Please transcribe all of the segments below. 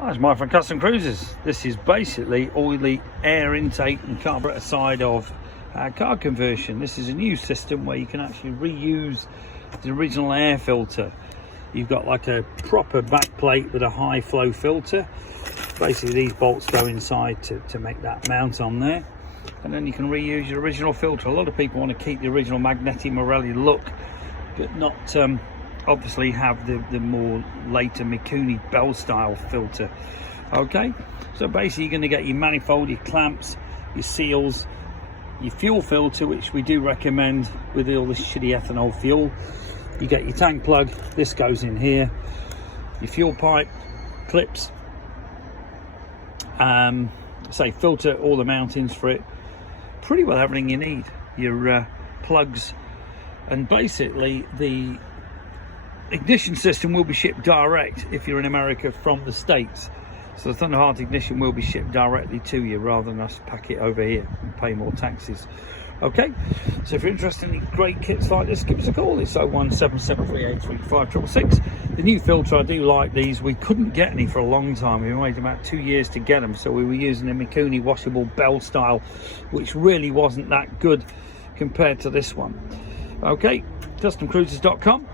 Hi, it's Mike from Custom Cruisers. This is basically oily air intake and carburetor side of car conversion. This is a new system where you can actually reuse the original air filter. You've got like a proper back plate with a high flow filter. Basically these bolts go inside to make that mount on there, and then you can reuse your original filter. A lot of people want to keep the original Magneti Marelli look but not obviously have the more later Mikuni bell style filter. Okay, so basically you're going to get your manifold, your clamps, your seals, your fuel filter, which we do recommend with all this shitty ethanol fuel. You get your tank plug, this goes in here, your fuel pipe, clips, say filter, all the mountings for it, pretty well everything you need, your plugs, and basically the ignition system will be shipped direct if you're in America from the States. So the Thunderheart ignition will be shipped directly to you rather than us pack it over here and pay more taxes. Okay, so if you're interested in great kits like this, give us a call. It's 01773835666. The new filter, I do like these. We couldn't get any for a long time. We waited about 2 years to get them, so we were using a Mikuni washable bell style, which really wasn't that good compared to this one. Okay, customcruisers.com,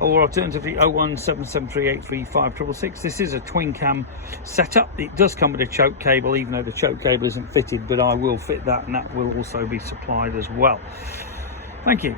or alternatively 01773835666. This is a twin cam setup. It does come with a choke cable, even though the choke cable isn't fitted, but I will fit that, and that will also be supplied as well. Thank you.